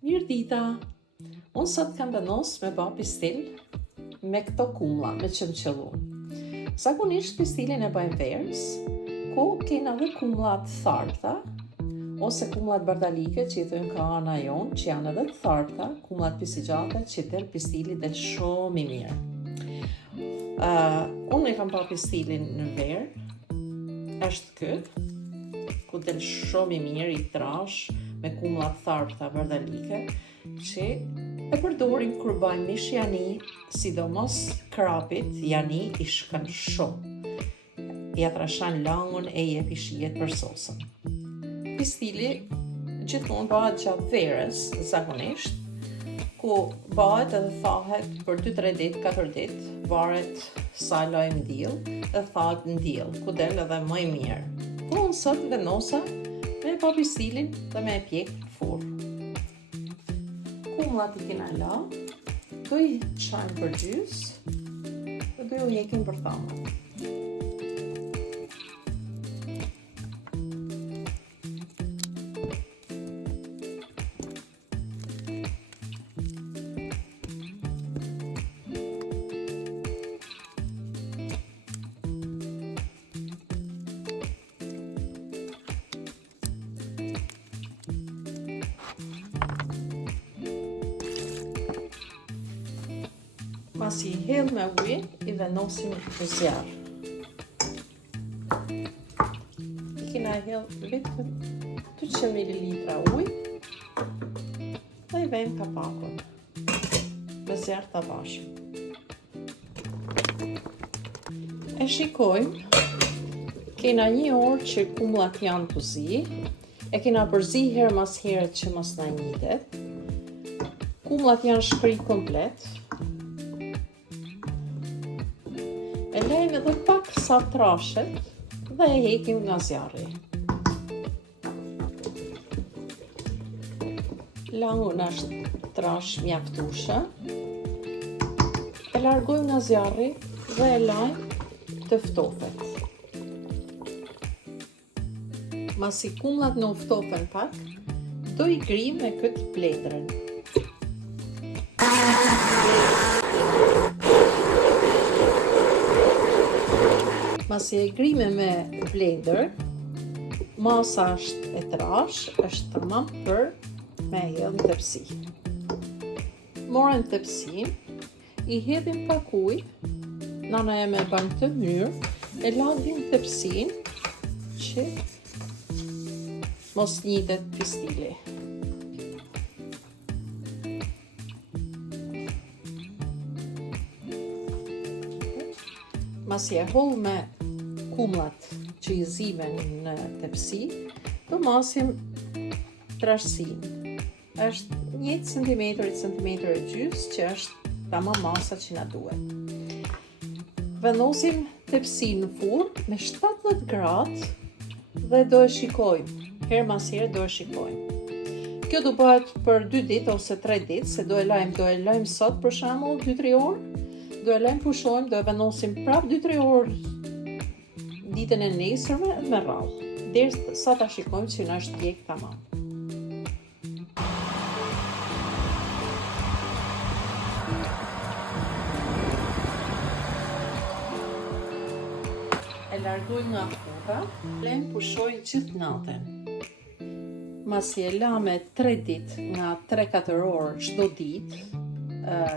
Mirë dita! Unë sot kam vendosur me ba pistil me këto kumlla, me qëmqëllu. Zakonisht pistilin e bëjmë verës, ku kena dhe kumlla të tharta, ose kumllat bardalike që i thënë ka ana jonë, që janë edhe të tharta, kumllat pisigjate që del pistili del shumë i mirë. Unë e kam pa pistilin në verë, është këtë, ku del shumë i mirë, i trash, me kumllat tharta bardalike, që e përdorim kur bëjmë mish jani, sidomos krapit jani i shkën shumë. Ja trashan langun e jep i shijet për sosën. Pistili gjithmonë bëhet gjatë verës, zakonisht, ku bëhet edhe thahet për 2-3 ditë, 4 ditë, varet sa lojmë diell, dhe thahet në diell, ku del edhe më i mirë. Po unë sot vendosa me pa pistilin dhe me e pjek në furrë. Kumllat i kena la, do i çajmë për gjysë dhe do ju hekim për thamë. Pas i hedh me ujë, i vendosim në zjarr. I kena hedh vetëm 200 ml ujë dhe i vejmë kapakun me zjarr të bashkë. E shikojmë, kena 1 orë që kumllat janë të zi, e kena përzi herë mas herët që mos na njitet. Kumllat janë shkri komplet. E lejmë edhe pak sa trashet dhe e hekim nga zjarri. Langun është trash mjaftueshë. E largojmë nga zjarri dhe e lajmë të ftofet. Masi kumllat në uftofen pak, do i grim me këtë blenderen. Masi e grime me blender, masa është e trash, është tamam për me hedhë në tepsi. Morën tepsin, i hedhim pak ujë, nana e me bën këtë mënyrë, e lagim tepsin që mos njitet pistili. Masi e holl me kumllat që i ziven në tepsi, do masim trashësinë. Është 1 cm, 1 cm e gjys, që është tamam masa që na duhet. Vendosim tepsinë në furrë me 70 gradë dhe do e shikojmë. Herë mas herë do e shikojmë. Kjo do bëhet për 2 ditë ose 3 ditë, se do e lajmë sot për shembull 2-3 orë. Do e lejmë pushojmë, do e vendosim prap 2-3 orë ditën e nesërme me radhë, deri sa ta shikojmë që na është djeg tamam. E largojmë nga furra, lejmë pushoj gjithë natën. Masi e la me 3 ditë, nga 3-4 orë çdo ditë,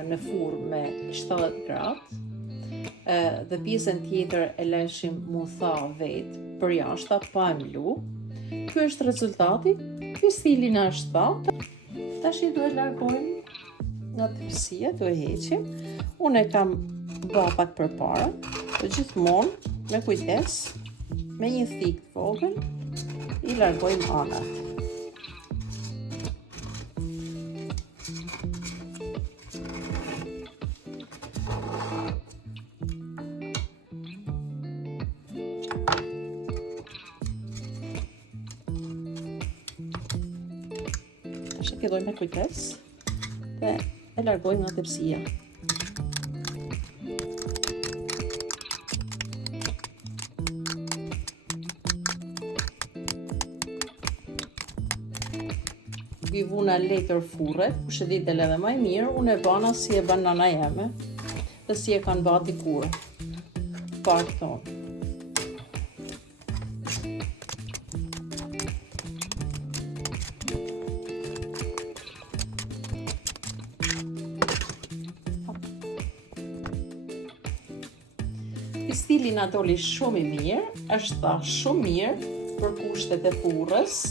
në furrë me 70 gradë, dhe pjesën tjetër e lëshim mu tha vetë për jashta pa e mlu. Ky është rezultati, pistili na është tha. Tash i do e largojmë nga tepsia, do e heqim. Unë e kam bë pak përpara, të gjithmonë me kujdes, me një thikë të vogël, i largojmë anët. Fillojmë me kujdes dhe e largojmë nga tepsia. duke I vuna letër furret, kush e di del edhe më mirë, unë e bana si e bën nana jeme, dhe si e kanë bërë dikur. Parë tonë. Pistili na doli shumë I mirë, është shumë mirë për kushtet e furrës.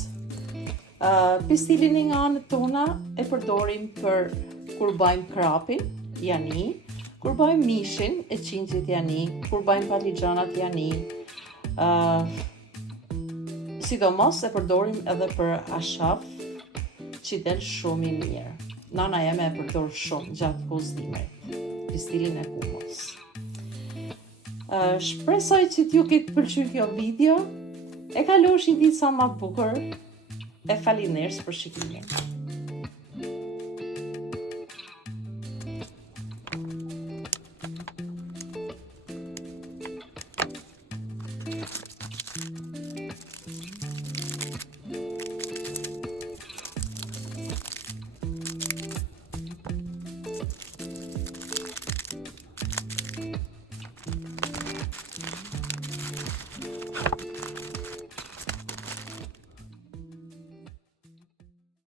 Pistilin nga anët tona e përdorim për kur bajmë krapin, jani, kur bajmë mishin e qinxhit jani, kur bajmë parligjanat jani. Sidomos e përdorim edhe për ashaf, që del shumë I mirë. Nana jeme e përdor shumë gjatë kozimit, pistilin e kumës. Shpresoj që t'ju ketë pëlqyer kjo video, e kaloshin ditë sa më bukur, e faleminderit për shikimin.